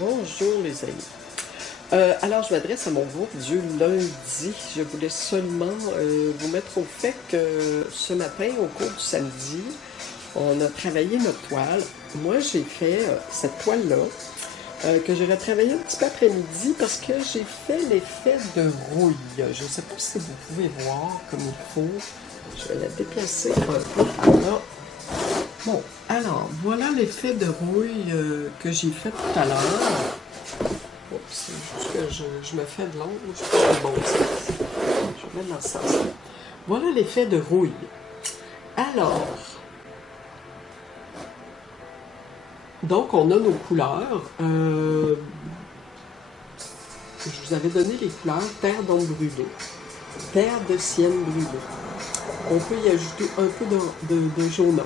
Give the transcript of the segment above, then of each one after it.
Bonjour les amis. Alors je m'adresse à mon groupe du lundi. Je voulais seulement vous mettre au fait que ce matin, au cours du samedi, on a travaillé notre toile. Moi j'ai fait cette toile-là, que j'ai retravaillé un petit peu après-midi parce que j'ai fait l'effet de rouille. Je ne sais pas si vous pouvez voir comme il faut. Je vais la déplacer un peu. Alors, voilà l'effet de rouille que j'ai fait tout à l'heure. C'est juste que je me fais de l'ombre. Je fais le bon sens. Je vais mettre dans ce sens-là. Voilà l'effet de rouille. Alors, donc on a nos couleurs. Je vous avais donné les couleurs terre d'ombre brûlée, terre de sienne brûlée. On peut y ajouter un peu de jaune,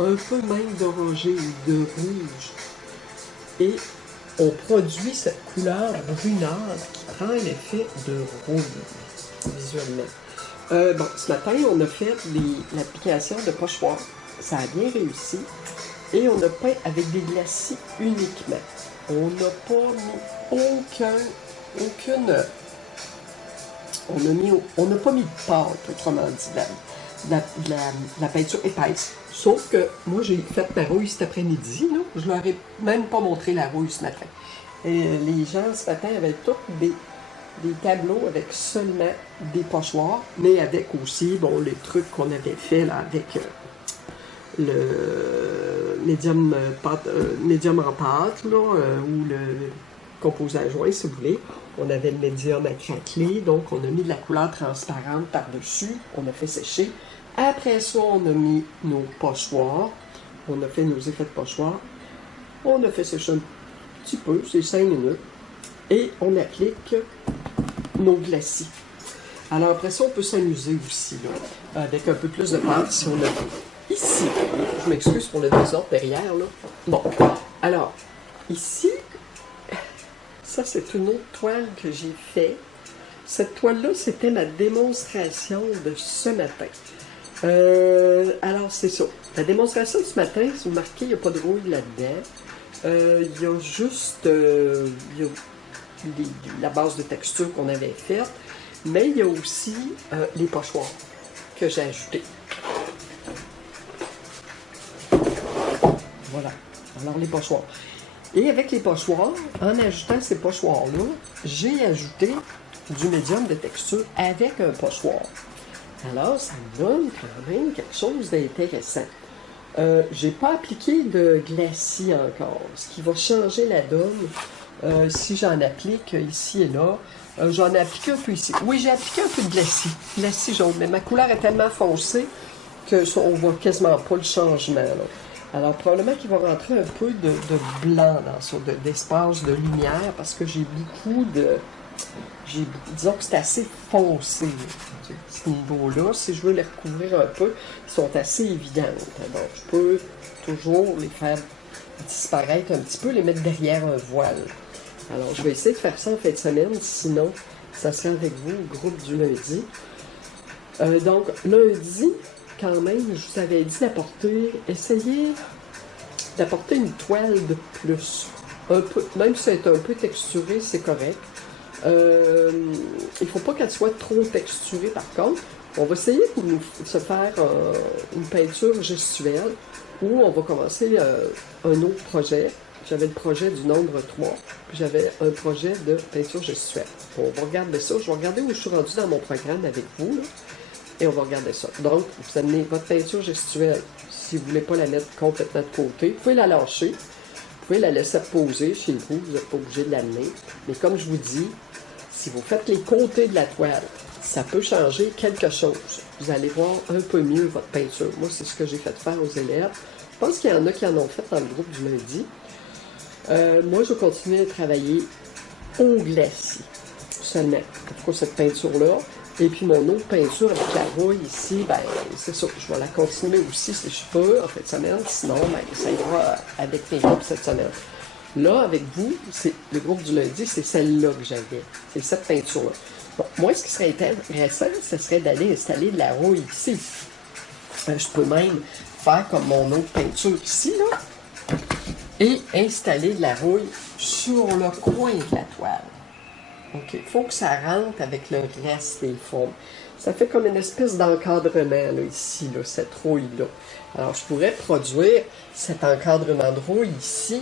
un peu même d'orangé ou de rouge. Et on produit cette couleur brunâtre qui prend l'effet de rouille, visuellement. Bon, ce matin, on a fait l'application de pochoir. Ça a bien réussi. Et on a peint avec des glacis uniquement. On n'a pas mis on n'a pas mis de pâte, autrement dit, la peinture épaisse. Sauf que moi, j'ai fait ma rouille cet après-midi. Je leur ai même pas montré la rouille ce matin. Et les gens, ce matin, avaient tous des tableaux avec seulement des pochoirs, mais avec aussi, bon, les trucs qu'on avait fait là, avec le médium en pâte, là, ou le composé à joint, si vous voulez. On avait le médium à craqueler, donc on a mis de la couleur transparente par-dessus, on a fait sécher. Après ça, on a mis nos pochoirs, on a fait nos effets de pochoir, on a fait sécher un petit peu, c'est 5 minutes, et on applique nos glacis. Alors après ça, on peut s'amuser aussi, là, avec un peu plus de pâte si on a ici. Je m'excuse pour le désordre derrière, là. Bon, alors, ici, ça c'est une autre toile que j'ai fait. Cette toile-là, c'était ma démonstration de ce matin. Alors, c'est ça. La démonstration de ce matin, si vous remarquez, il n'y a pas de rouille là-dedans. Il y a juste la base de texture qu'on avait faite, mais il y a aussi les pochoirs que j'ai ajoutés. Voilà. Alors, les pochoirs. Et avec les pochoirs, en ajoutant ces pochoirs-là, j'ai ajouté du médium de texture avec un pochoir. Alors, ça me donne quand même quelque chose d'intéressant. J'ai pas appliqué de glacis encore, ce qui va changer la donne si j'en applique ici et là. J'en ai appliqué un peu ici. Oui, j'ai appliqué un peu de glacis jaune, mais ma couleur est tellement foncée qu'on voit quasiment pas le changement, là. Alors, probablement qu'il va rentrer un peu de blanc dans ça, d'espace de lumière, parce que j'ai beaucoup de... disons que c'est assez foncé, ce niveau-là. Si je veux les recouvrir un peu, ils sont assez évidentes. Donc, je peux toujours les faire disparaître un petit peu, les mettre derrière un voile. Alors, je vais essayer de faire ça en fin de semaine, sinon, ça sera avec vous, au groupe du lundi. Donc, lundi, quand même, je vous avais dit essayez d'apporter une toile de plus. Un peu, même si c'est un peu texturé, c'est correct. Il ne faut pas qu'elle soit trop texturée par contre. On va essayer de se faire une peinture gestuelle où on va commencer un autre projet. J'avais le projet du nombre 3, puis j'avais un projet de peinture gestuelle. On va regarder ça. Je vais regarder où je suis rendu dans mon programme avec vous, là, et on va regarder ça. Donc, vous amenez votre peinture gestuelle. Si vous ne voulez pas la mettre complètement de côté, vous pouvez la lâcher. Vous pouvez la laisser poser chez vous. Vous n'êtes pas obligé de l'amener. Mais comme je vous dis, si vous faites les côtés de la toile, ça peut changer quelque chose. Vous allez voir un peu mieux votre peinture. Moi, c'est ce que j'ai fait faire aux élèves. Je pense qu'il y en a qui en ont fait dans le groupe du lundi. Moi, je vais continuer à travailler au glacis seulement. Pour cette peinture-là. Et puis mon autre peinture avec la rouille ici, ben c'est ça. Je vais la continuer aussi si je peux en fin de semaine. Sinon, ben, ça ira avec mes groupes cette semaine. Là, avec vous, c'est le groupe du lundi, c'est celle-là que j'avais. C'est cette peinture-là. Bon, moi, ce qui serait intéressant, ce serait d'aller installer de la rouille ici. Je peux même faire comme mon autre peinture ici, là. et installer de la rouille sur le coin de la toile. OK, il faut que ça rentre avec le reste des formes. Ça fait comme une espèce d'encadrement là, ici, là, cette rouille-là. Alors, je pourrais produire cet encadrement de rouille ici,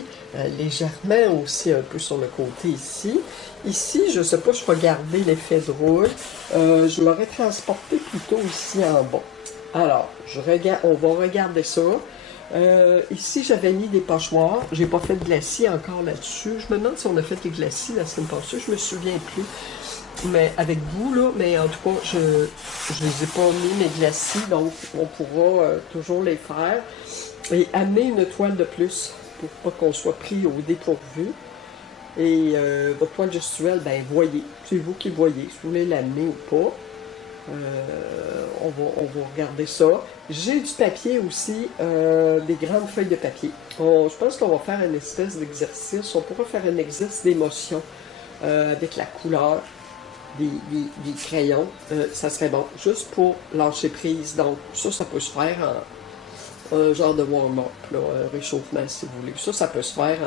légèrement aussi un peu sur le côté ici. Ici, je ne sais pas, je vais garder l'effet de rouille. Je l'aurais transporté plutôt ici en bas. Alors, on va regarder ça. Ici, j'avais mis des pochoirs. J'ai pas fait de glacis encore là-dessus. Je me demande si on a fait des glacis la semaine passée. Je me souviens plus. Mais avec vous, là, mais en tout cas, je les ai pas mis mes glacis, donc on pourra toujours les faire. Et amener une toile de plus pour pas qu'on soit pris au dépourvu. Et votre toile gestuelle, ben voyez. C'est vous qui voyez, si vous voulez l'amener ou pas. On va regarder ça. J'ai du papier aussi, des grandes feuilles de papier. Je pense qu'on va faire une espèce d'exercice. On pourra faire un exercice d'émotion avec la couleur des crayons. Ça serait bon, juste pour lâcher prise. Donc ça peut se faire en un genre de warm-up, un réchauffement si vous voulez. Ça peut se faire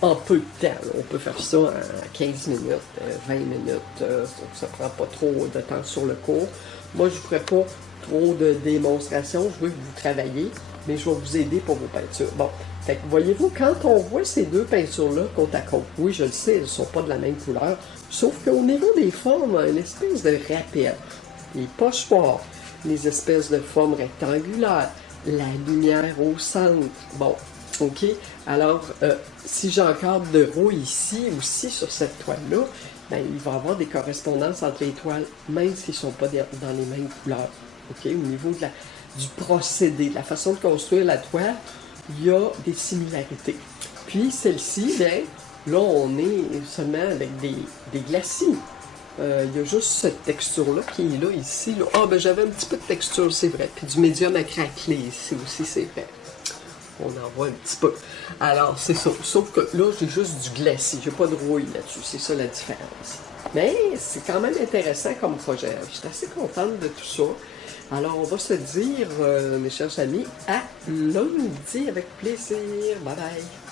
en peu de temps. Là. On peut faire ça en 15 minutes, 20 minutes. Ça ne prend pas trop de temps sur le cours. Moi, je ne ferai pas trop de démonstrations. Je veux que vous travaillez, mais je vais vous aider pour vos peintures. Bon, voyez-vous, quand on voit ces deux peintures-là côte à côte, oui, je le sais, elles ne sont pas de la même couleur, sauf qu'au niveau des formes, on a une espèce de rappel. Les pochoirs, les espèces de formes rectangulaires, la lumière au centre. Bon, OK? Alors, si j'encadre de rouille ici, aussi sur cette toile-là, ben, il va y avoir des correspondances entre les toiles, même s'ils ne sont pas dans les mêmes couleurs. OK? Au niveau du procédé, de la façon de construire la toile, il y a des similarités. Puis, celle-ci, ben, là, on est seulement avec des glacis. Il y a juste cette texture-là qui est là, ici. Là. Ah, ben j'avais un petit peu de texture, c'est vrai. Puis du médium à craqueler ici aussi, c'est vrai. On en voit un petit peu. Alors, c'est ça. Sauf que là, j'ai juste du glacis. J'ai pas de rouille là-dessus. C'est ça la différence. Mais c'est quand même intéressant comme projet. Je suis assez contente de tout ça. Alors, on va se dire, mes chers amis, à lundi avec plaisir. Bye bye.